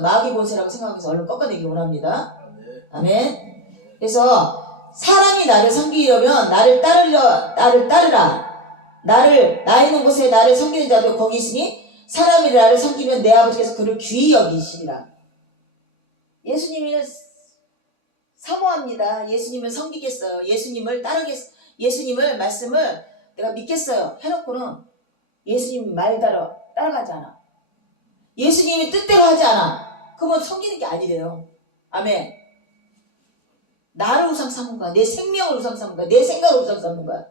것은 마귀 본세라고 생각해서 얼른 꺾어내기 원합니다. 아멘. 그래서 사람이 나를 섬기려면 나를 따르라. 나 있는 곳에 나를 섬기는 자도 거기 있으니 사람이 나를 섬기면 내 아버지께서 그를 귀히 여기시리라. 예수님을 사모합니다. 예수님을 섬기겠어요. 예수님을 말씀을 내가 믿겠어요. 해놓고는 예수님 말대로 따라가지 않아. 예수님이 뜻대로 하지 않아. 그러면 섬기는 게 아니래요. 아멘. 나를 우상 삼은 거야. 내 생명을 우상 삼은 거야. 내 생각을 우상 삼은 거야.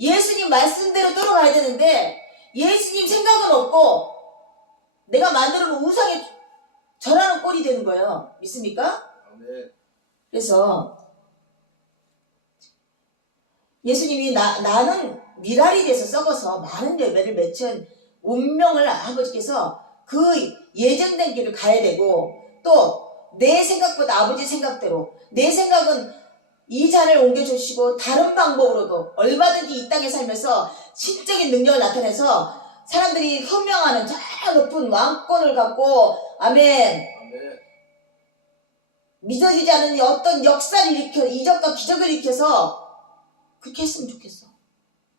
예수님 말씀대로 따라가야 되는데 예수님 생각은 없고 내가 만들어 놓은 우상에 절하는 꼴이 되는 거예요. 믿습니까? 아멘. 그래서 예수님이 나는 미랄이 돼서 썩어서 많은 열매를 맺은 운명을 아버지께서 그 예정된 길을 가야 되고 또 내 생각보다 아버지 생각대로 내 생각은 이 잔을 옮겨주시고 다른 방법으로도 얼마든지 이 땅에 살면서 신적인 능력을 나타내서 사람들이 현명하는 저 높은 왕권을 갖고 아멘 믿어지지 않는 어떤 역사를 일으켜 이적과 기적을 일으켜서 그렇게 했으면 좋겠어.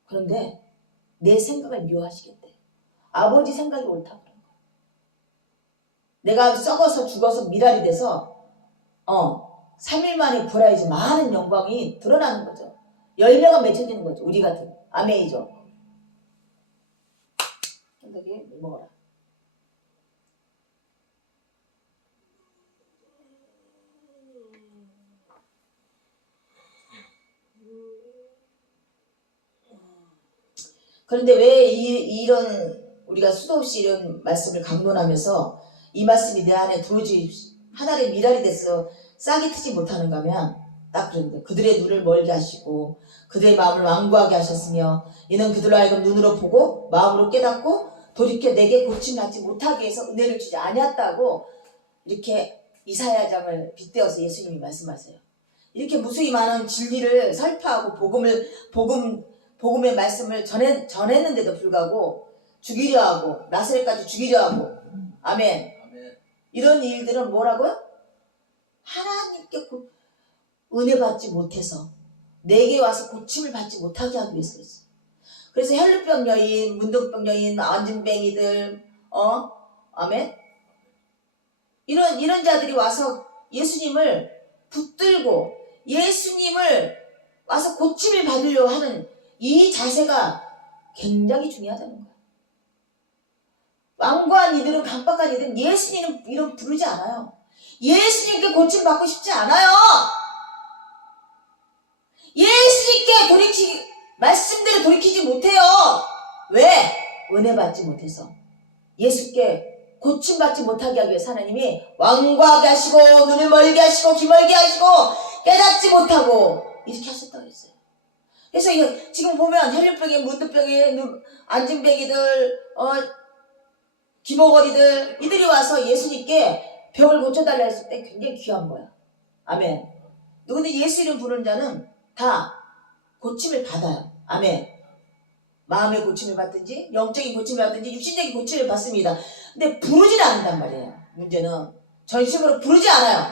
그런데 내 생각을 미워하시겠대. 아버지 생각이 옳다고 그런 거야. 내가 썩어서 죽어서 미랄이 돼서 3일 만에 브라이즈 많은 영광이 드러나는 거죠. 열매가 맺혀지는 거죠. 우리 같은 아멘이죠. 현덕이 먹어라. 그런데 왜 이런 우리가 수도 없이 이런 말씀을 강론하면서 이 말씀이 내 안에 들어오지 하나의 미랄이 돼서 싹이 트지 못하는가 하면 딱 그런데 그들의 눈을 멀게 하시고 그들의 마음을 완고하게 하셨으며 이는 그들로 하여금 눈으로 보고 마음으로 깨닫고 돌이켜 내게 고침받지 못하게 해서 은혜를 주지 아니었다고 이렇게 이사야장을 빗대어서 예수님이 말씀하세요. 이렇게 무수히 많은 진리를 설파하고 복음의 말씀을 전했는데도 불구하고 죽이려 하고 나사렛까지 죽이려 하고 아멘. 이런 일들은 뭐라고요? 하나님께 은혜 받지 못해서 내게 와서 고침을 받지 못하게 하기 위해서 그랬어요. 그래서 혈루병 여인, 문둥병 여인, 안진뱅이들 아멘. 이런 자들이 와서 예수님을 붙들고 예수님을 와서 고침을 받으려고 하는 이 자세가 굉장히 중요하다는 거야. 완고한 이들은 강박한 이들은 예수님 이름 부르지 않아요. 예수님께 고침 받고 싶지 않아요. 예수님께 말씀대로 돌이키지 못해요. 왜? 은혜 받지 못해서. 예수께 고침 받지 못하게 하기 위해서 하나님이 완고하게 하시고 눈을 멀게 하시고 귀 멀게 하시고 깨닫지 못하고 이렇게 하셨다고 했어요. 그래서 지금 보면 혈류병에 문둥병에 안진뱅이들 기모거리들 이들이 와서 예수님께 병을 고쳐달라 했을 때 굉장히 귀한 거야. 아멘. 누구든 예수 이름 부르는 자는 다 고침을 받아요. 아멘. 마음의 고침을 받든지 영적인 고침을 받든지 육신적인 고침을 받습니다. 근데 부르지는 않는단 말이에요. 문제는 전심으로 부르지 않아요.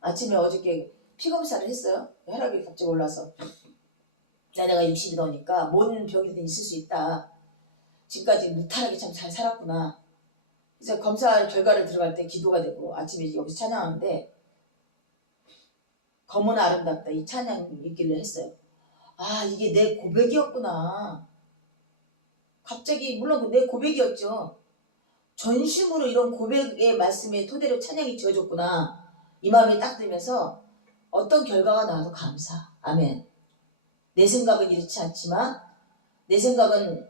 아침에 어저께 피검사를 했어요. 혈압이 갑자기 올라서 내가 60이 넘으니까 뭔 병이든 있을 수 있다. 지금까지 무탈하게 참 잘 살았구나. 그래서 검사 결과를 들어갈 때 기도가 되고 아침에 여기서 찬양하는데 검은 아름답다 이 찬양 읽기를 했어요. 아 이게 내 고백이었구나. 갑자기 물론 내 고백이었죠. 전심으로 이런 고백의 말씀의 토대로 찬양이 지어졌구나. 이 마음이 딱 들면서 어떤 결과가 나와도 감사. 아멘. 내 생각은 이렇지 않지만 내 생각은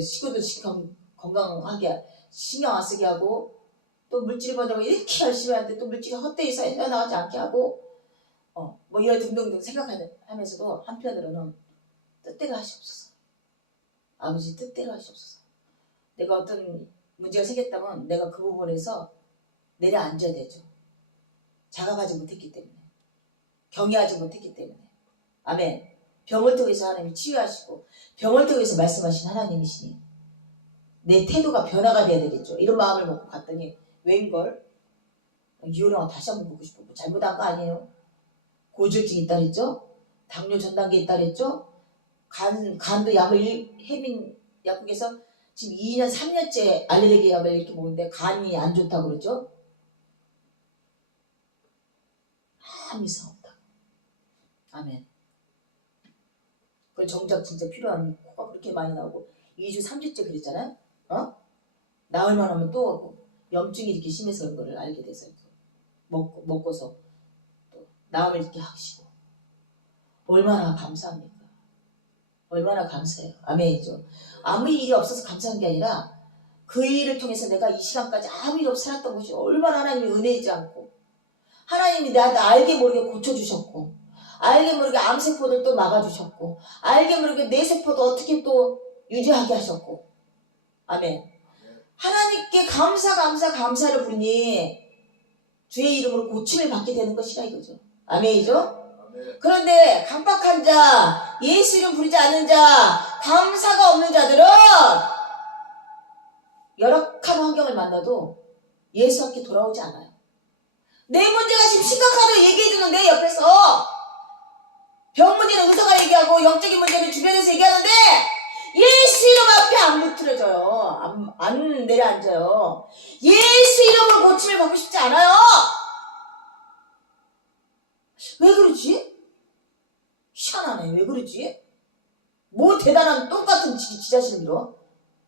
식구들 건강하게 신경 안 쓰게 하고 또 물질 번다고 이렇게 열심히 하는데 또 물질이 헛되이 쌓여나가지 않게 하고 뭐 이런 등등등 생각하면서도 한편으로는 뜻대로 하시옵소서. 아버지 뜻대로 하시옵소서. 내가 어떤 문제가 생겼다면 내가 그 부분에서 내려앉아야 되죠. 자각하지 못했기 때문에 경외하지 못했기 때문에 아멘. 병을 통해서 하나님이 치유하시고 병을 통해서 말씀하신 하나님이시니 내 태도가 변화가 돼야 되겠죠. 이런 마음을 먹고 갔더니 웬걸? 유혈형아 다시 한번 보고 싶어. 뭐 잘못한 거 아니에요? 고지혈증이 있다 그랬죠? 당뇨 전 단계 있다 그랬죠? 간도 약을 해민 약국에서 지금 2년 3년째 알레르기 약을 이렇게 먹는데 간이 안 좋다고 그러죠? 아무 이상 없다. 아멘. 그 정작 진짜 필요한 코가 그렇게 많이 나오고 2주 3주째 그랬잖아요. 나흘만 하면 또 오고 염증이 이렇게 심해서 그런 거를 알게 돼서 먹고서 또 나음을 이렇게 하시고 얼마나 감사합니까? 얼마나 감사해요. 아멘이죠. 아무 일이 없어서 감사한 게 아니라 그 일을 통해서 내가 이 시간까지 아무 일 없이 살았던 것이 얼마나 하나님이 은혜이지 않고 하나님이 나한테 알게 모르게 고쳐주셨고 알게 모르게 암세포를 또 막아주셨고 알게 모르게 내 세포도 어떻게 또 유지하게 하셨고 아멘. 하나님께 감사를 부르니 주의 이름으로 고침을 받게 되는 것이라 이거죠. 아멘이죠. 그런데 강박한 자, 예수 이름 부르지 않는 자, 감사가 없는 자들은 열악한 환경을 만나도 예수 함께 돌아오지 않아요. 내 문제가 지금 심각하다고 얘기해주는데 옆에서 병 문제는 의사가 얘기하고 영적인 문제는 주변에서 얘기하는데 예수 이름 앞에 안 무트려져요. 안 내려앉아요. 예수 이름으로 고침을 받고 싶지 않아요. 왜 그러지? 희한하네. 왜 그러지? 뭐 대단한 똑같은 지 자신을 밀어?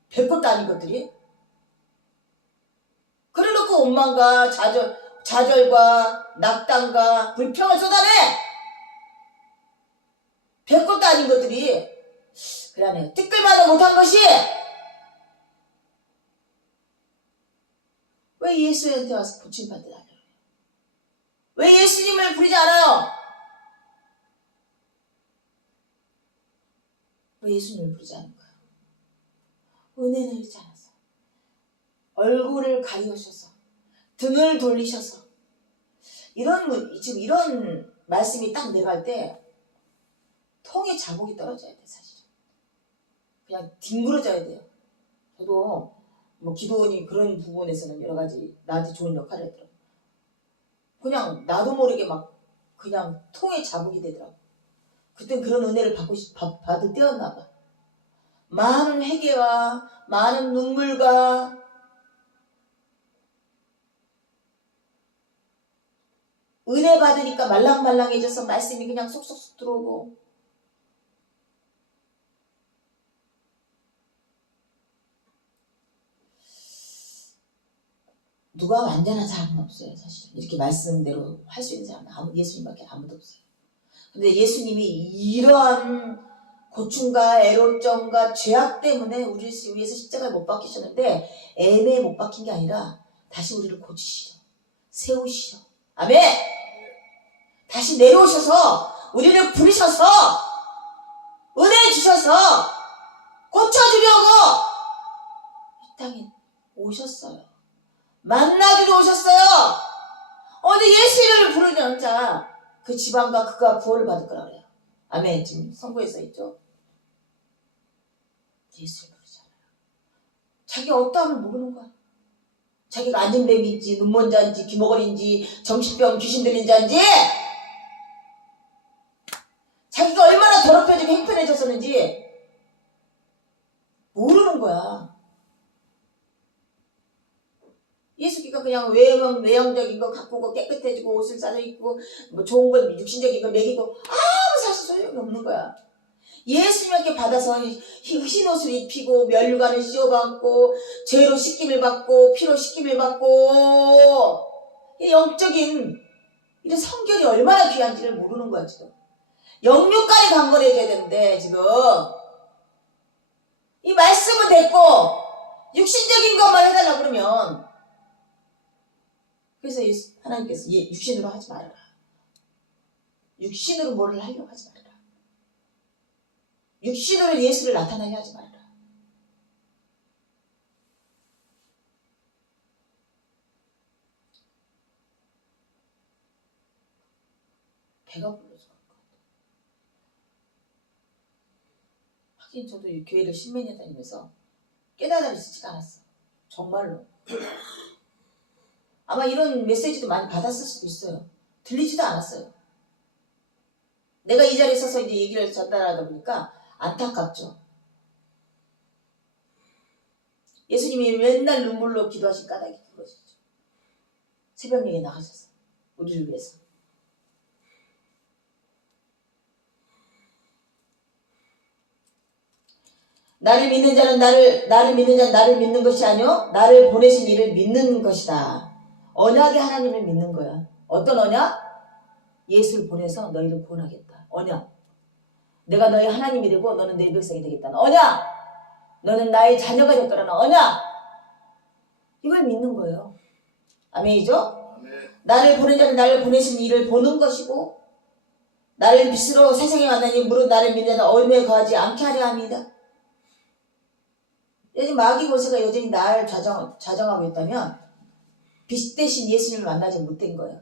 별것도 아닌 것들이. 그래놓고 원망과 좌절과 낙담과 불평을 쏟아내. 별것도 아닌 것들이. 그러네요. 뜨끌마도 못한 것이 왜 예수한테 와서 고침받으라 하려고 해요? 왜 예수님을 부르지 않아요? 왜 예수님을 부르지 않을까요? 은혜는 있지 않아서 얼굴을 가리우셔서 등을 돌리셔서 지금 이런 말씀이 딱 내가 할 때 통에 자복이 떨어져야 돼. 사실은 그냥 뒹굴어져야 돼요. 저도 뭐 기도원이 그런 부분에서는 여러 가지 나한테 좋은 역할을 했더라고. 그냥 나도 모르게 막 그냥 통에 자복이 되더라고. 그땐 그런 은혜를 받을 때였나 봐. 많은 회개와 많은 눈물과 은혜 받으니까 말랑말랑해져서 말씀이 그냥 속속속 들어오고 누가 완전한 사람은 없어요. 사실 이렇게 말씀대로 할 수 있는 사람은 예수님밖에 아무도 없어요. 근데 예수님이 이러한 고충과 애로점과 죄악 때문에 우리를 위해서 십자가에 못 박히셨는데 애매에 못 박힌 게 아니라 다시 우리를 고치시려 세우시려 아멘. 다시 내려오셔서 우리를 부르셔서 은혜 주셔서 고쳐주려고 이 땅에 오셨어요. 만나주러 오셨어요. 근데 예수 이름을 부르는 자 그 지방과 그가 구원을 받을 거라 그래요. 아멘. 지금 선고에 써있죠. 예수를 부르잖아요. 자기 어떠함을 모르는 거야. 자기가 안진뱅인지 눈먼자인지 귀머거리인지 정신병 귀신 들린 자인지 자기가 얼마나 더럽혀지고 행편해졌었는지 모르는 거야. 예수기가 그냥 외형적인 거 가꾸고 깨끗해지고 옷을 싸서 입고 뭐 좋은 거 육신적인 거 먹이고 아무 사실 소용이 없는 거야. 예수님께 받아서 흰 옷을 입히고 면류관을 씌워받고 죄로 씻김을 받고 피로 씻김을 받고 영적인 이런 성결이 얼마나 귀한지를 모르는 거야 지금. 영육간에 강건해져야 되는데 지금 이 말씀은 됐고 육신적인 것만 해달라 그러면 그래서 하나님께서 육신으로 하지 말아라. 육신으로 뭐를 하려고 하지 말아라. 육신으로 예수를 나타나게 하지 말아라. 배가 불러서 그럴 것 같아요. 하긴 저도 교회를 10몇 년 다니면서 깨달아지지가 않았어. 정말로. 아마 이런 메시지도 많이 받았을 수도 있어요. 들리지도 않았어요. 내가 이 자리에 서서 이제 얘기를 전달하다 보니까 안타깝죠. 예수님이 맨날 눈물로 기도하신 까닭이 그것이죠. 새벽녘에 나가셔서 우리를 위해서. 나를 믿는 자는 나를 믿는 자는 나를 믿는 것이 아니요 나를 보내신 이를 믿는 것이다. 언약의 하나님을 믿는 거야. 어떤 언약? 예수를 보내서 너희를 구원하겠다. 언약. 내가 너희 하나님이 되고 너는 내 백성이 되겠다는 언약. 너는 나의 자녀가 될 거라는 언약. 이걸 믿는 거예요. 아멘이죠? 아멘. 나를 보낸 자는 나를 보내신 이를 보는 것이고 나를 빛으로 세상에 만나니 무릇 나를 믿는 자는 어둠에 거하지 않게 하려 합니다. 여전히 마귀 권세가 여전히 나를 좌정하고 있다면 빛 대신 예수님을 만나지 못된 거예요.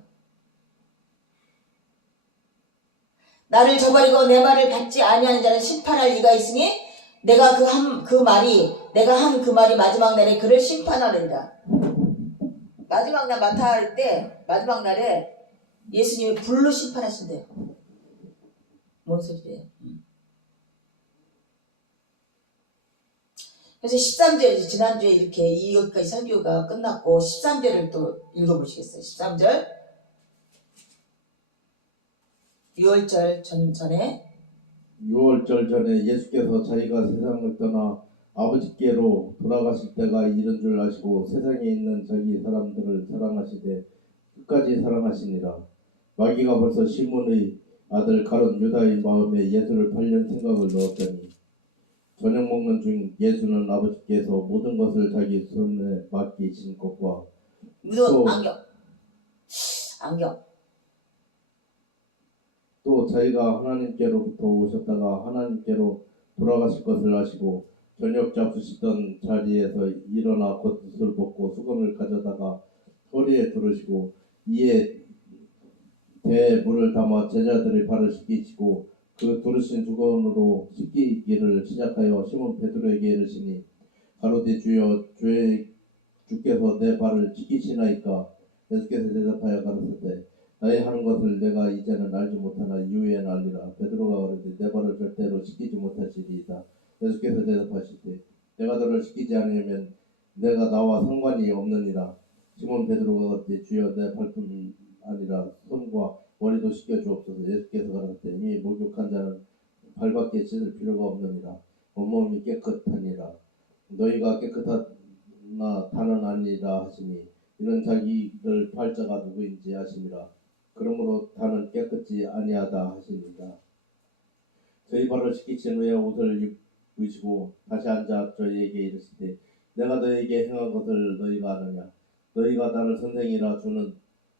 나를 저버리고 내 말을 받지 아니하는 자는 심판할 이가 있으니 내가 한 그 말이 마지막 날에 그를 심판하느니라. 마지막 날 마타할 때 마지막 날에 예수님이 불로 심판하신대요. 뭔 소리예요? 그래서 13절 지난주에 이렇게 이것까지 설교가 끝났고 13절을 또 읽어보시겠어요? 13절 6월절 전에 6월절 전에 예수께서 자기가 세상을 떠나 아버지께로 돌아가실 때가 이른 줄 아시고 세상에 있는 자기 사람들을 사랑하시되 끝까지 사랑하시니라. 마귀가 벌써 시몬의 아들 가룟 유다의 마음에 예수를 팔려는 생각을 넣었더니 저녁 먹는 중 예수는 아버지께서 모든 것을 자기 손에 맡기신 것과 무슨 안경 또 자기가 하나님께로부터 오셨다가 하나님께로 돌아가실 것을 아시고 저녁 잡수시던 자리에서 일어나 겉옷을 벗고 수건을 가져다가 허리에 두르시고 이에 대에 물을 담아 제자들의 발을 씻기시고 그 두르신 수건으로 씻기기를 시작하여 시몬 베드로에게 이르시니 가로되 주여 주께서 내 발을 씻기시나이까. 예수께서 대답하여 가라사대 나의 하는 것을 내가 이제는 알지 못하나 이후에는 알리라. 베드로가 가로되 내 발을 절대로 씻기지 못하시리이다. 예수께서 대답하시되 내가 너를 씻기지 않으면 내가 나와 상관이 없느니라. 시몬 베드로가 가로되 주여 내 발뿐 아니라 손과 머리도 씻겨 주옵소서. 예수께서 가라사대 이미 목욕한 자는 발밖에 씻을 필요가 없느니라. 온몸이 깨끗하니라. 너희가 깨끗하나 다는 아니라 하시니 이는 자기를 팔자가 누구인지 아심이라. 그러므로 다는 깨끗지 아니하다 하시니라. 저희 발을 씻기신 후에 옷을 입으시고 다시 앉아 저희에게 이르시되 내가 너희에게 행한 것을 너희가 아느냐. 너희가 나를 선생이라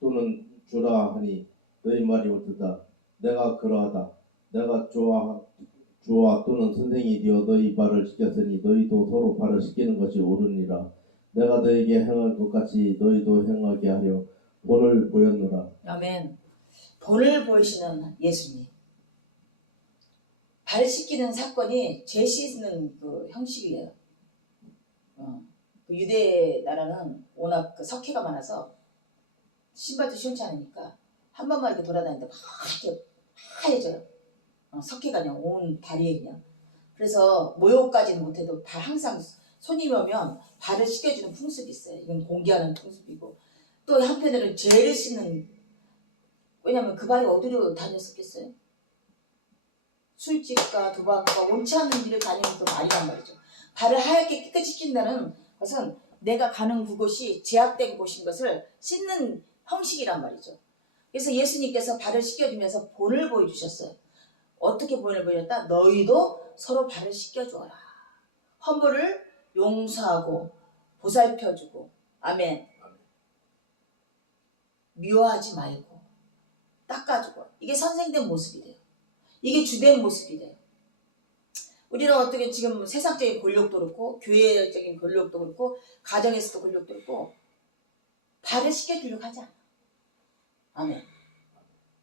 또는 주라 하니 너희 말이 옳도다. 내가 그러하다. 내가 주와 또는 선생이 되어 너희 발을 씻겼으니 너희도 서로 발을 씻기는 것이 옳으니라. 내가 너희에게 행할 것 같이 너희도 행하게 하려 본을 보였노라. 아멘. 본을 보이시는 예수님. 발 씻기는 사건이 죄 씻는 그 형식이에요. 그 유대 나라는 워낙 그 석회가 많아서 신발도 시원치 않으니까 한 번만 이렇게 돌아다니는데 막 이렇게 하얘져요. 석회가 그냥 온 다리에 그냥. 그래서 모욕까지는 못해도 발 항상 손님이 오면 발을 씻겨주는 풍습이 있어요. 이건 공개하는 풍습이고 또 한편으로는 죄를 씻는. 왜냐면 그 발이 어디로 다녔었겠어요? 술집과 도박과 옳지 않은 일을 다니는 그 말이란 말이죠. 발을 하얗게 깨끗이 씻긴다는 것은 내가 가는 그곳이 제약된 곳인 것을 씻는 형식이란 말이죠. 그래서 예수님께서 발을 씻겨주면서 본을 보여주셨어요. 어떻게 본을 보여줬다? 너희도 서로 발을 씻겨주어라. 허물을 용서하고 보살펴주고 아멘. 미워하지 말고 닦아주고. 이게 선생된 모습이 돼요. 이게 주된 모습이 돼요. 우리는 어떻게 지금 세상적인 권력도 그렇고 교회적인 권력도 그렇고 가정에서도 권력도 그렇고 발을 씻겨주려고 하지 않아. 아멘.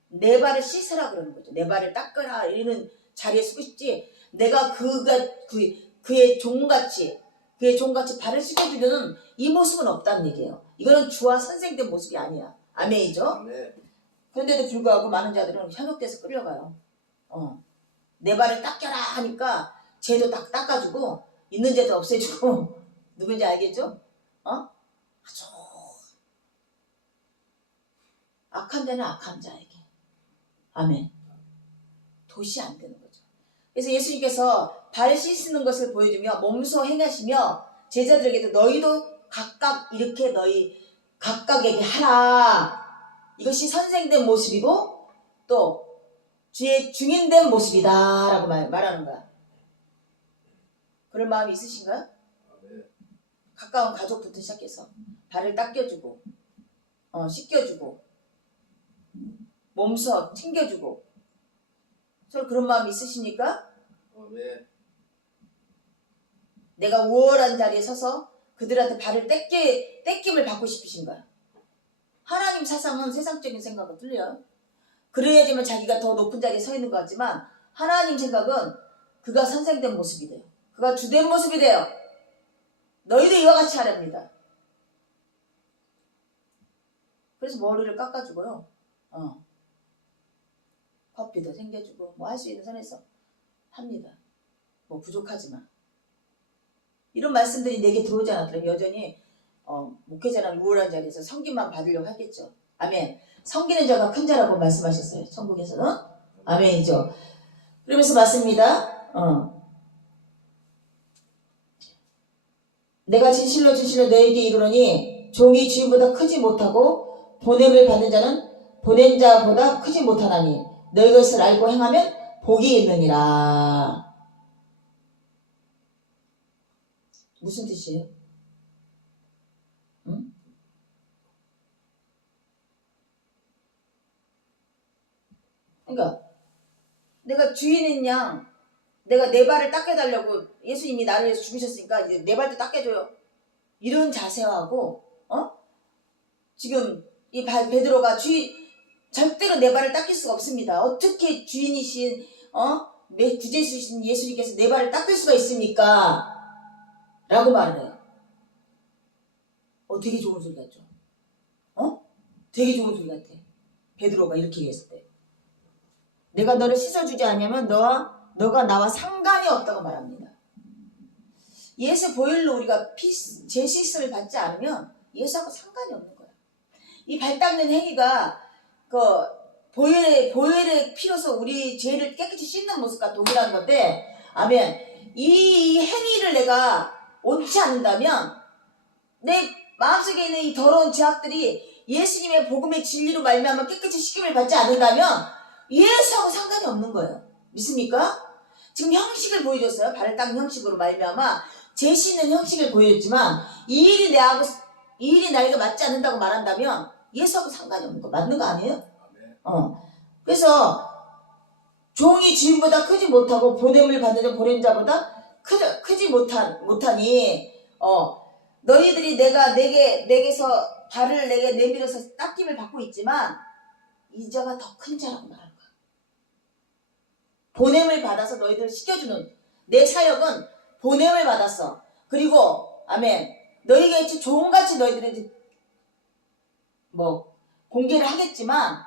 내 발을 씻으라 그러는 거죠. 내 발을 닦으라 이러는 자리에 쓰고 싶지. 내가 그의 종같이 그의 종같이 발을 숙여주려는 이 모습은 없다는 얘기예요. 이거는 주와 선생된 모습이 아니야. 아멘이죠? 아멘. 그런데도 불구하고 많은 자들은 현혹돼서 끌려가요. 내 발을 닦여라 하니까 죄도 딱 닦아주고 있는 죄도 없애주고 누군지 알겠죠? 아주 악한 자는 악한 자에게. 아멘. 도시 안 되는 거죠. 그래서 예수님께서 발 씻는 것을 보여주며 몸소 행하시며 제자들에게도 너희도 각각 이렇게 너희 각각에게 하라. 이것이 선생된 모습이고 또 주의 증인된 모습이다 라고 말하는 거야. 그런 마음이 있으신가요? 가까운 가족부터 시작해서 발을 닦여주고 씻겨주고 몸서 챙겨주고 서로 그런 마음이 있으십니까? 내가 우월한 자리에 서서 그들한테 발을 떼김을 받고 싶으신 거야. 하나님 사상은 세상적인 생각과 틀려요. 그래야지만 자기가 더 높은 자리에 서 있는 것 같지만 하나님 생각은 그가 선생된 모습이 돼요. 그가 주된 모습이 돼요. 너희도 이와 같이 하랍니다. 그래서 머리를 깎아주고요. 커피도 챙겨주고 뭐 할 수 있는 선에서 합니다. 뭐 부족하지만 이런 말씀들이 내게 들어오지 않았더라면 여전히 목회자는 우월한 자리에서 섬김만 받으려고 하겠죠. 아멘. 섬기는 자가 큰 자라고 말씀하셨어요. 천국에서는. 아멘이죠. 그러면서 맞습니다. 내가 진실로 너에게 이르노니 종이 주인보다 크지 못하고 보냄을 받는 자는 보낸 자보다 크지 못하나니 너희 것을 알고 행하면 복이 있느니라. 무슨 뜻이에요? 응? 그러니까 내가 주인인 양 내가 내 발을 닦여달라고 예수님이 나를 위해서 죽으셨으니까 이제 내 발도 닦여줘요. 이런 자세하고 지금 이 베드로가 절대로 내 발을 닦일 수가 없습니다. 어떻게 주인이신 구제주신 예수님께서 내 발을 닦을 수가 있습니까? 라고 말을 해요. 되게 좋은 소리 같죠? 되게 좋은 소리 같아. 베드로가 이렇게 얘기했을 때. 내가 너를 씻어주지 않으면 너가 나와 상관이 없다고 말합니다. 예수 보혈로 우리가 죄 씻음을 받지 않으면 예수하고 상관이 없는 거야. 이 발 닦는 행위가 보혈의 피로서 우리 죄를 깨끗이 씻는 모습과 동일한 건데, 아멘. 이 행위를 내가 옳지 않는다면 내 마음속에 있는 이 더러운 죄악들이 예수님의 복음의 진리로 말미암아 깨끗이 씻김을 받지 않는다면 예수하고 상관이 없는 거예요. 믿습니까? 지금 형식을 보여줬어요. 발을 닦는 형식으로 말미암아 죄 씻는 형식을 보여줬지만 이 일이 나에게 맞지 않는다고 말한다면 예수하고 상관이 없는 거 맞는 거 아니에요? 그래서 종이 주인보다 크지 못하고 보냄을 받는 자 보낸 자보다 크지 못하니 너희들이 내게서 발을 내게 내밀어서 닦임을 받고 있지만 이 자가 더 큰 자라고 말하는 거야. 보냄을 받아서 너희들을 씻겨주는 내 사역은 보냄을 받았어. 그리고 아멘. 너희가 종같이 너희들한테 공개를 하겠지만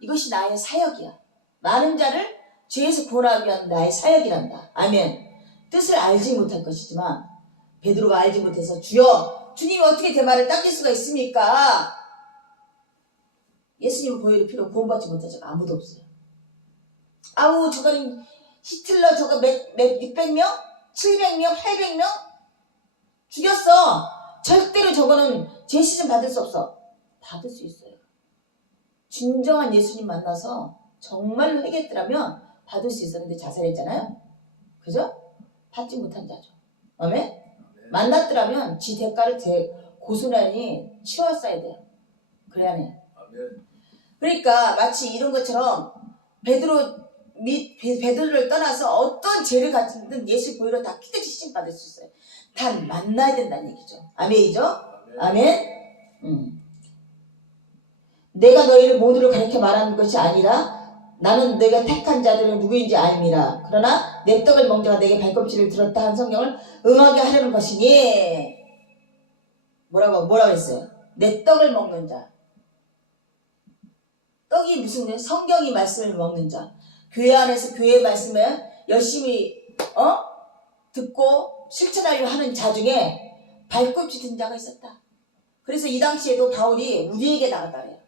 이것이 나의 사역이야. 많은 자를 죄에서 구원하기 위한 나의 사역이란다. 아멘. 뜻을 알지 못할 것이지만 베드로가 알지 못해서 주여 주님이 어떻게 제 말을 닦일 수가 있습니까? 예수님은 보혈의 피로 구원받지 못한 자가 아무도 없어요. 아우 저거는 히틀러 저거 600명? 700명? 800명? 죽였어. 절대로 저거는 죄 씻음 받을 수 없어. 받을 수 있어요. 진정한 예수님 만나서 정말로 회개했더라면 받을 수 있었는데 자살했잖아요. 그죠? 받지 못한 자죠. 아멘? 만났더라면 지 대가를 고스란히 치웠어야 돼요. 그래야 해. 그러니까 마치 이런 것처럼 베드로를 떠나서 어떤 죄를 가지든 예수 보혈로 다 피같이 씻임 받을 수 있어요. 단 만나야 된다는 얘기죠. 아멘이죠? 아멘? 내가 너희를 모두를 가르쳐 말하는 것이 아니라 나는 내가 택한 자들은 누구인지 알미라. 그러나 내 떡을 먹는 자가 내게 발꿈치를 들었다 한 성경을 응하게 하려는 것이니. 뭐라고 했어요? 내 떡을 먹는 자. 떡이 무슨 성경이 말씀을 먹는 자. 교회 안에서 교회의 말씀을 열심히 듣고 실천하려 하는 자 중에 발꿈치 든 자가 있었다. 그래서 이 당시에도 바울이 우리에게 나갔다 그래요.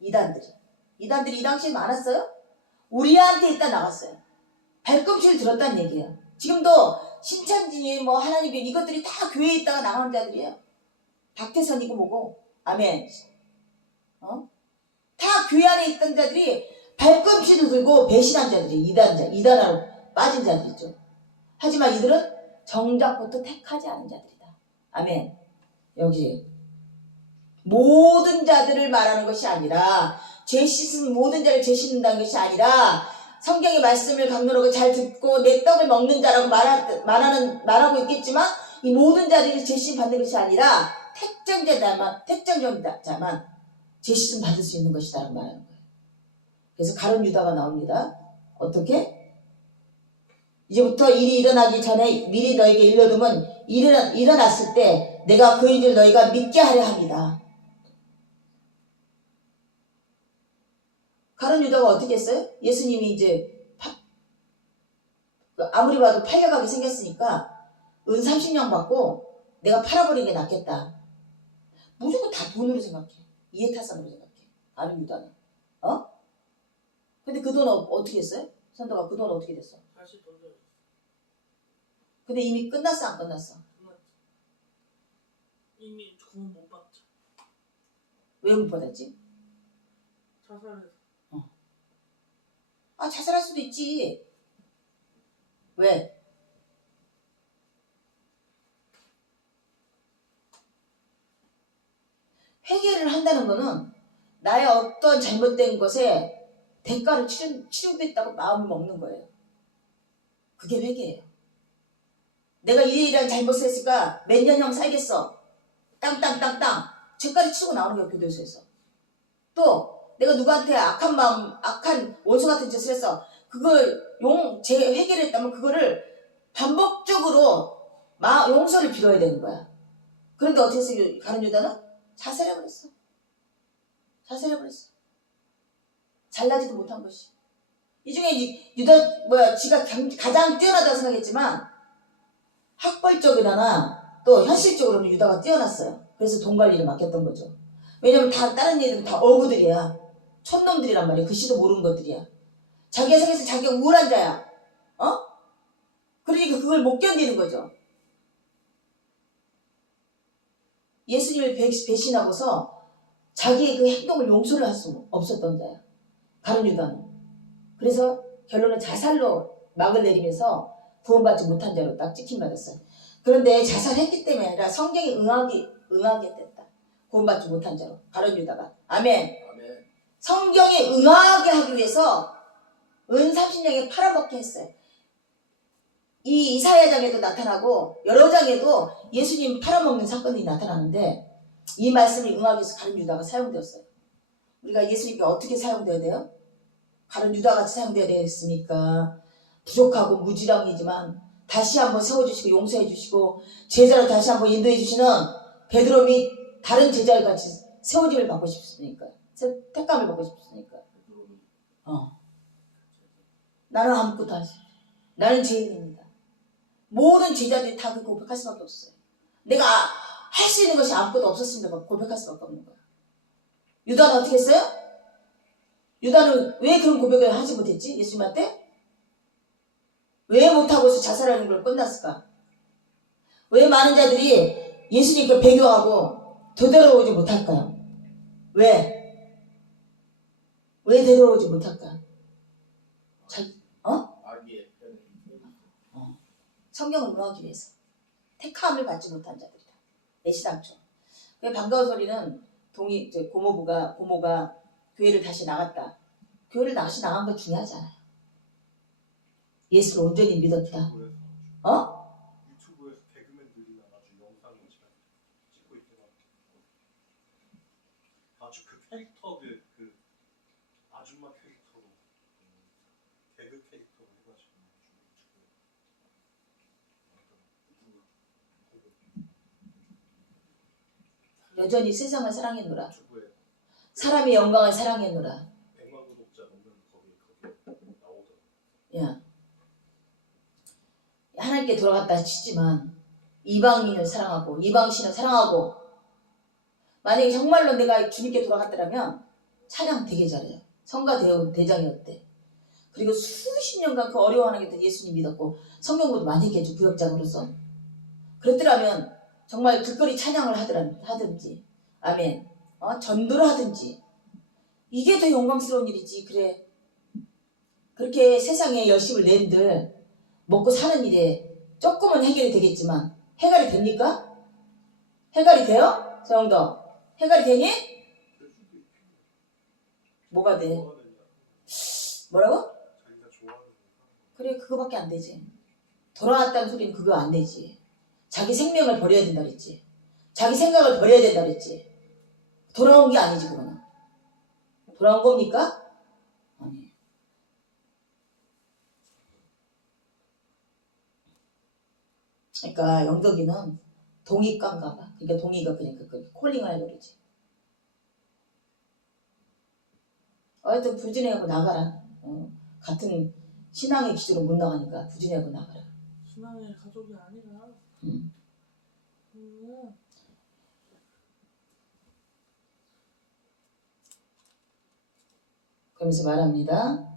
이단들이 이 당시에 많았어요? 우리한테 있다 나갔어요. 발꿈치를 들었다는 얘기예요. 지금도 신천지니 뭐 하나님께 이것들이 다 교회에 있다가 나간 자들이에요. 박태선이고 뭐고. 아멘. 다 교회 안에 있던 자들이 발꿈치도 들고 배신한 자들이 이단으로 빠진 자들이죠. 하지만 이들은 정작부터 택하지 않은 자들이다. 아멘. 여기 모든 자들을 말하는 것이 아니라 죄 씻은 모든 자를 죄 씻는다는 것이 아니라 성경의 말씀을 강론하고 잘 듣고 내 떡을 먹는 자라고 말하고 있겠지만 이 모든 자들이 죄 씻음 받는 것이 아니라 택정자만 죄 씻음 받을 수 있는 것이다라고 말하는 거예요. 그래서 가룟 유다가 나옵니다. 어떻게? 이제부터 일이 일어나기 전에 미리 너에게 일러두면 일어났을 때 내가 그인 줄 너희가 믿게 하려 합니다. 가룟 유다가 어떻게 했어요? 예수님이 이제 아무리 봐도 팔려가게 생겼으니까 은 30냥 받고 내가 팔아버리는 게 낫겠다. 무조건 다 돈으로 생각해. 이해타산으로 생각해. 가룟 유다는. 근데 그 돈 어떻게 했어요? 선도가 그 돈 어떻게 됐어? 다시 돌려. 근데 이미 끝났어 안 끝났어? 이미 구원 못 받죠. 왜 못 받았지? 자살해서. 자살할 수도 있지. 왜? 회개를 한다는 거는 나의 어떤 잘못된 것에 대가를 치르겠다고 마음을 먹는 거예요. 그게 회개예요. 내가 이래이래한 잘못을 했으니까 몇 년형 살겠어. 땅땅땅땅 죄가를 치르고 나오는 거예요. 교도소에서. 또 내가 누구한테 악한 마음, 악한 원수 같은 짓을 해서 그걸 회개를 했다면 그거를 반복적으로 용서를 빌어야 되는 거야. 그런데 어떻게 했어요? 가룟 유다는? 자살해버렸어. 잘나지도 못한 것이. 이 중에 지가 가장 뛰어나다고 생각했지만 학벌적이나 또 현실적으로는 유다가 뛰어났어요. 그래서 돈 관리를 맡겼던 거죠. 왜냐면 다른 애들은 다 어부들이야. 촌놈들이란 말이야. 글씨도 모르는 것들이야. 자기가 생각해서 자기가 우울한 자야. 그러니까 그걸 못 견디는 거죠. 예수님을 배신하고서 자기의 그 행동을 용서를 할 수 없었던 자야. 가룟 유다는. 그래서 결론은 자살로 막을 내리면서 구원받지 못한 자로 딱 찍힘받았어요. 그런데 자살했기 때문에 아니라 성경에 응하게 됐다. 구원받지 못한 자로. 가룟 유다가. 아멘. 성경에 응하게 하기 위해서 은 30냥에 팔아먹게 했어요. 이 이사야장에도 나타나고 여러 장에도 예수님 팔아먹는 사건이 나타나는데 이 말씀이 응하기 위해서 가룟 유다가 사용되었어요. 우리가 예수님께 어떻게 사용되어야 돼요? 가룟 유다같이 사용되어야 되겠습니까? 부족하고 무지랑이지만 다시 한번 세워주시고 용서해 주시고 제자로 다시 한번 인도해 주시는 베드로 및 다른 제자를 같이 세워짐을 받고 싶으니까 택감을 받고 싶으니까 나는 아무것도 하지. 나는 죄인입니다. 모든 제자들이 다 그 고백할 수밖에 없어요. 내가 할 수 있는 것이 아무것도 없었습니다. 고백할 수밖에 없는 거야. 유다는 어떻게 했어요? 유다는 왜 그런 고백을 하지 못했지? 예수님한테? 왜 못하고서 자살하는 걸 끝났을까? 왜 많은 자들이 예수님께 배교하고 되돌아오지 못할까요? 왜? 왜 되돌아오지 못할까? 성경을 응하기 위해서 택함을 받지 못한 자들이다. 내시당초. 반가운 소리는 고모가 교회를 다시 나갔다. 교회를 다시 나간 건 중요하지 않아요. 예수를 온전히 믿었다. 유튜브에서 개그맨들이 나가지고 영상을 찍고 있더라고요. 아주 그 캐릭터 그 아줌마 캐릭터로 개그 캐릭터로 해가지고 여전히 세상을 사랑했노라. 유튜브에 사람의 영광을 사랑했노라. 100만 구독자 넘는 거기에 나오더라고요. 야, 하나님께 돌아갔다 치지만 이방인을 사랑하고 이방신을 사랑하고 만약에 정말로 내가 주님께 돌아갔더라면 찬양 되게 잘해요. 성가 대장이었대. 그리고 수십 년간 그 어려워하는 예수님 믿었고 성경공부도 많이 했겠죠. 구역장으로서. 그랬더라면 정말 길거리 찬양을 하든지 아멘. 전도를 하든지 이게 더 영광스러운 일이지. 그래. 그렇게 세상에 열심을 낸들 먹고 사는 일에 조금은 해결이 되겠지만 해결이 됩니까? 해결이 돼요? 정도 해결이 되니? 뭐가 돼? 좋아하는 일, 뭐라고? 자기가 좋아하는 일. 그래 그거밖에 안 되지. 돌아왔다는 소리는 그거 안 되지. 자기 생명을 버려야 된다 그랬지. 자기 생각을 버려야 된다 그랬지. 돌아온 게 아니지 그거는. 돌아온 겁니까? 아니. 그러니까 영덕이는 동의관가 봐. 그러니까 동의가 그러니까 콜링을 하려고 그러지. 하여튼 부진해하고 나가라. 같은 신앙의 기준으로 못 나가니까 부진해하고 나가라. 신앙의 가족이 아니라. 음. 그러면서 말합니다.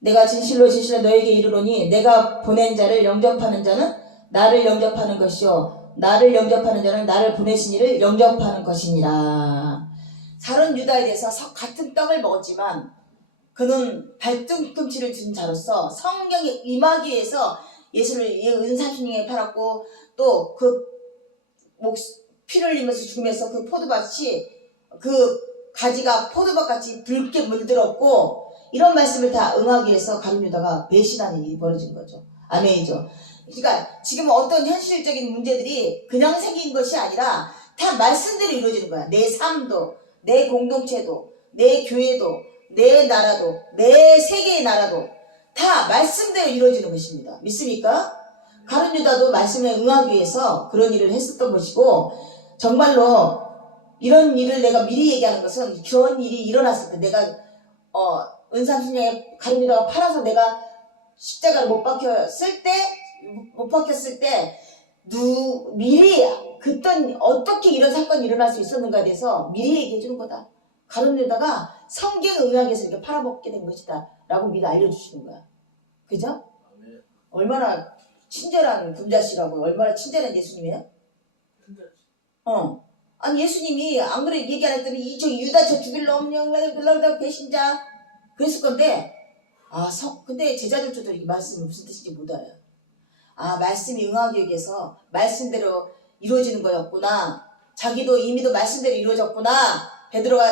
내가 진실로 너에게 이르노니 내가 보낸 자를 영접하는 자는 나를 영접하는 것이요 나를 영접하는 자는 나를 보내신 이를 영접하는 것이니라. 사론 유다에 대해서 같은 떡을 먹었지만 그는 발등꿈치를 든 자로서 성경에 임하기 위해서 예수를 은사순위에 팔았고 또 그 피를 흘리면서 죽으면서 그 포도밭이 그 가지가 포도밭같이 붉게 물들었고 이런 말씀을 다 응하기 위해서 가룟 유다가 배신하는 일이 벌어진 거죠. 아멘이죠. 그러니까 지금 어떤 현실적인 문제들이 그냥 생긴 것이 아니라 다 말씀대로 이루어지는 거야. 내 삶도, 내 공동체도, 내 교회도, 내 나라도, 내 세계의 나라도 다 말씀대로 이루어지는 것입니다. 믿습니까? 가룟 유다도 말씀에 응하기 위해서 그런 일을 했었던 것이고 정말로 이런 일을 내가 미리 얘기하는 것은 그런 일이 일어났을 때 내가 은삼순양에 가룟 유다가 팔아서 내가 십자가를 못 박혔을 때 미리 그땐 어떻게 이런 사건이 일어날 수 있었는가에 대해서 미리 얘기해 주는 거다. 가룟 유다가 성경에 응하기 위해서 이렇게 팔아먹게 된 것이다 라고 미리 알려주시는 거야. 그죠? 얼마나 친절한 금자씨라고 얼마나 친절한 예수님이에요? 근데 아니 예수님이 안 그래 얘기 안 했더니 저 유다 저 죽일 놈 배신자 그랬을 건데 근데 제자들도 이 말씀이 무슨 뜻인지 못 알아요. 말씀이 응하기 위해서 말씀대로 이루어지는 거였구나. 자기도 이미도 말씀대로 이루어졌구나. 베드로가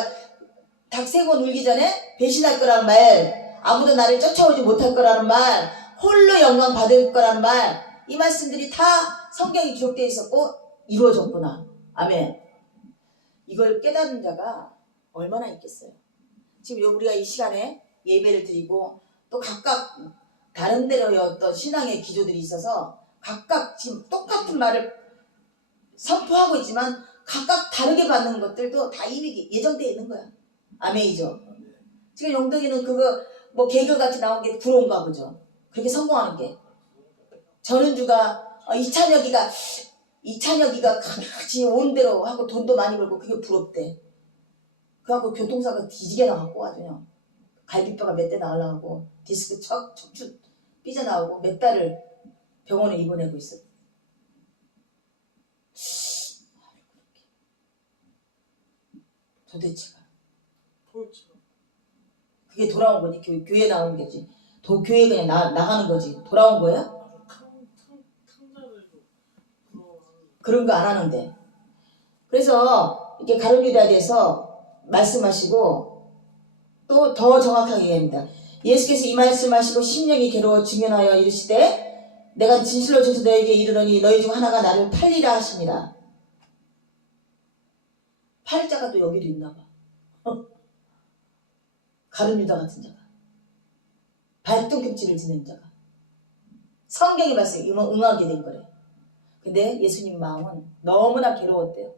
닭 세 번 울기 전에 배신할 거라는 말, 아무도 나를 쫓아오지 못할 거라는 말, 홀로 영광 받을 거라는 말, 이 말씀들이 다 성경에 기록되어 있었고 이루어졌구나. 아멘. 이걸 깨닫는 자가 얼마나 있겠어요. 지금 우리가 이 시간에 예배를 드리고 또 각각 다른 데로의 어떤 신앙의 기조들이 있어서 각각 지금 똑같은 말을 선포하고 있지만 각각 다르게 받는 것들도 다 이미 예정되어 있는 거야. 아멘이죠. 지금 영덕이는 그거 개그 같이 나온 게 부러운가 보죠. 그렇게 성공하는 게. 전은주가 이찬혁이가 같이 온 대로 하고 돈도 많이 벌고 그게 부럽대. 그래갖고 교통사고 뒤지게 나갖고 아주 그냥 갈비뼈가 몇 대 나가려고 디스크 척추 삐져나오고 몇 달을 병원에 입원하고 있어. 도대체가 그게 돌아온 거지. 교회 나온 거지. 교회 그냥 나가는 거지. 돌아온 거야? 그런 거 안 하는데. 그래서 이렇게 가룟 유다에 대해서 말씀하시고 또 더 정확하게 얘기합니다. 예수께서 이 말씀하시고 심령이 괴로워 증언하여 이르시되 내가 진실로 너에게 이르노니 너희 중 하나가 나를 팔리라 하십니다. 팔자가 또 여기도 있나 봐. 가룟 유다 같은 자가, 발등꿈치를 짓는 자가 성경의 말씀에 응하게 된 거래. 근데 예수님 마음은 너무나 괴로웠대요.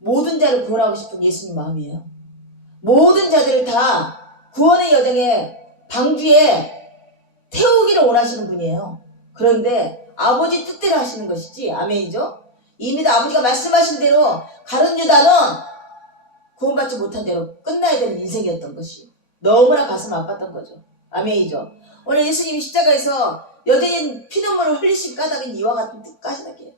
모든 자를 구원하고 싶은 예수님 마음이에요. 모든 자들을 다 구원의 여정의 방주에 태우기를 원하시는 분이에요. 그런데 아버지 뜻대로 하시는 것이지. 아멘이죠? 이미 아버지가 말씀하신 대로 가룟 유다는 구원받지 못한 대로 끝나야 되는 인생이었던 것이요. 너무나 가슴 아팠던 거죠. 아멘이죠? 오늘 예수님이 십자가에서 여전히 피눈물을 흘리신 까닭은 이와 같은 까닭이에요.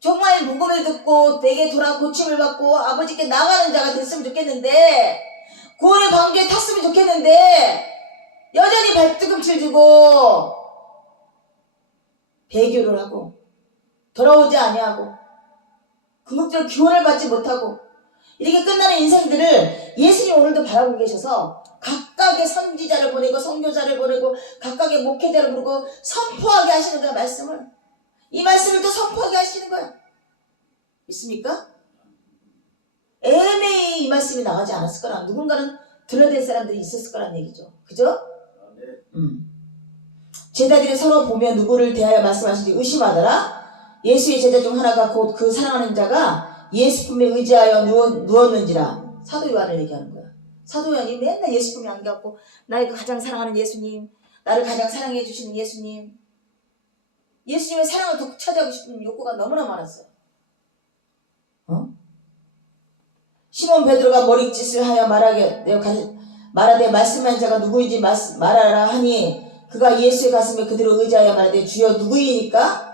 정말 복음을 듣고 내게 돌아 고침을 받고 아버지께 나가는 자가 됐으면 좋겠는데, 구원의 방주에 탔으면 좋겠는데 여전히 발등꿈치를 들고 배교를 하고 돌아오지 아니하고 궁극적으로 교훈을 받지 못하고 이렇게 끝나는 인생들을 예수님 오늘도 바라보고 계셔서 각각의 선지자를 보내고 선교사를 보내고 각각의 목회자를 부르고 선포하게 하시는 거야. 말씀을, 이 말씀을 또 선포하게 하시는 거야. 믿습니까? 애매히 이 말씀이 나가지 않았을 거라. 누군가는 들려댈 사람들이 있었을 거란 얘기죠. 그죠? 제자들이 서로 보며 누구를 대하여 말씀하시는지 의심하더라. 예수의 제자 중 하나가 곧 그 사랑하는 자가 예수 품에 의지하여 누웠는지라. 사도 요한을 얘기하는 거야. 사도 요한이 맨날 예수 품에 안겨갖고 나의 가장 사랑하는 예수님, 나를 가장 사랑해 주시는 예수님, 예수님의 사랑을 더 차지하고 싶은 욕구가 너무나 많았어요. 시몬 베드로가 머리짓을 하여 말하되 말씀한 자가 누구인지 말하라 하니 그가 예수의 가슴에 그대로 의지하여 말하되 주여 누구이니까?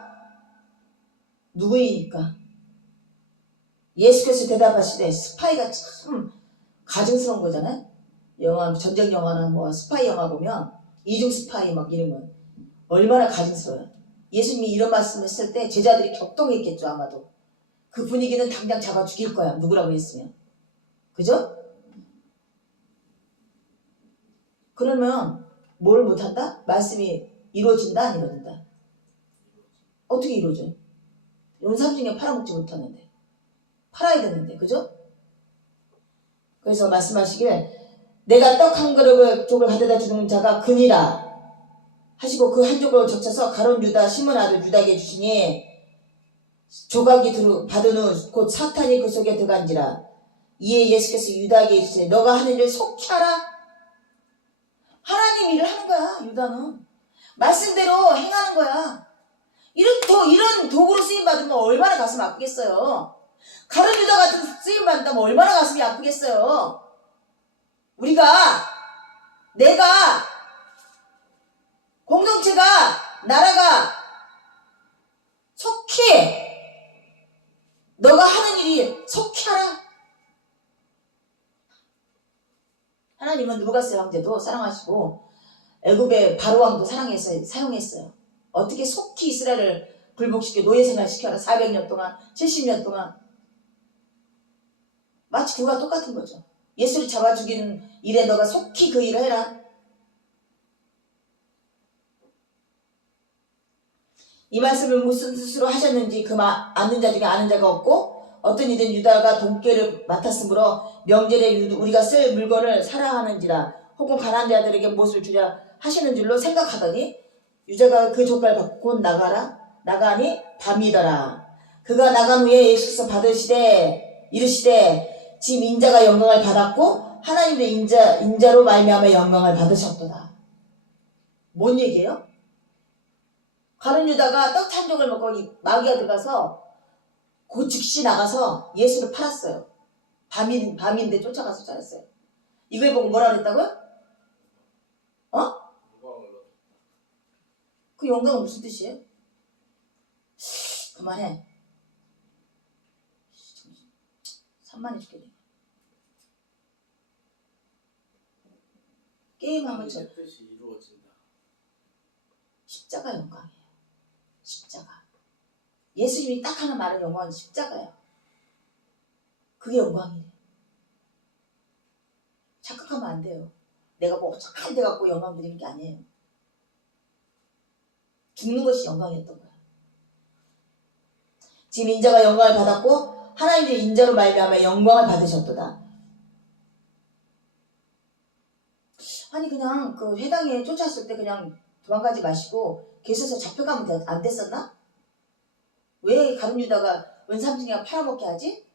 예수께서 대답하시되, 스파이가 참 가증스러운 거잖아요. 영화, 전쟁 영화나 뭐 스파이 영화 보면 이중 스파이 막 이러면 얼마나 가증스러워요. 예수님이 이런 말씀 했을 때 제자들이 격동했겠죠. 아마도 그 분위기는 당장 잡아 죽일 거야, 누구라고 했으면. 그죠? 그러면 뭘 못한다? 말씀이 이루어진다, 안 이루어진다? 어떻게 이루어져? 용삼 중에 팔아먹지 못하는데, 팔아야 되는데, 그죠? 그래서 말씀하시길 내가 떡 한 그릇을 가져다 주는 자가 그니라 하시고 그 한 조각을 적셔서 가룟 유다 시몬 아들 유다에게 주시니 조각이 받은 후 곧 사탄이 그 속에 들어간지라. 이에 예수께서 유다에게 이르시되 너가 하는 일 속히 하라. 하나님 일을 하는 거야. 유다는 말씀대로 행하는 거야. 이런 도구로 쓰임받으면 얼마나 가슴 아프겠어요. 가룟 유다 같은 쓰임받다면 얼마나 가슴이 아프겠어요. 내가 공동체가, 나라가 속히, 너가 하는 일이 속히 하라. 하나님은 누가스 황제도 사랑하시고 애굽의 바로 왕도 사용했어요. 어떻게 속히 이스라엘을 굴복시켜 노예생활 시켜라. 400년 동안, 70년 동안. 마치 그와 똑같은 거죠. 예수를 잡아 죽이는 일에 너가 속히 그 일을 해라. 이 말씀을 무슨 뜻으로 하셨는지 아는 자 중에 아는 자가 없고 어떤 이든 유다가 돈꾀를 맡았으므로 명절에 우리가 쓸 물건을 사라 하는지라 혹은 가난한 자들에게 무엇을 주랴 하시는 줄로 생각하더니 유다가 그 족발 받고 곧 나가니 밤이더라. 그가 나간 후에 예수께서 이르시되 지금 인자가 영광을 받았고 하나님도 인자로 말미암아 영광을 받으셨도다. 뭔 얘기예요? 가룟 유다가 떡 한 족을 먹고 마귀가 들어가서 그 즉시 나가서 예수를 팔았어요. 밤인데 쫓아가서 잘했어요. 이걸 보고 뭐라 그랬다고요? 그 영광은 무슨 뜻이에요? 그만해. 산만해 죽겠네. 게임하면 저 뜻이 이루어진다. 십자가 영광이에요. 십자가. 예수님이 딱 하나 말한 영광은 십자가예요. 그게 영광이래. 착각하면 안 돼요. 내가 뭐 착한 데 갖고 영광 드리는 게 아니에요. 죽는 것이 영광이었던 거야. 지금 인자가 영광을 받았고 하나님도 인자로 말미암아 영광을 받으셨도다. 아니 그냥 그 회당에 쫓아왔을 때 그냥 도망가지 마시고 계속해서 잡혀가면 안 됐었나? 왜 가룟유다가 은삼순이가 팔아먹게 하지?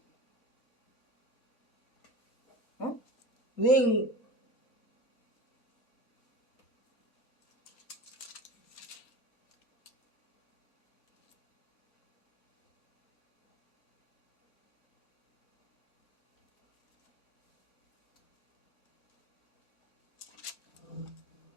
왜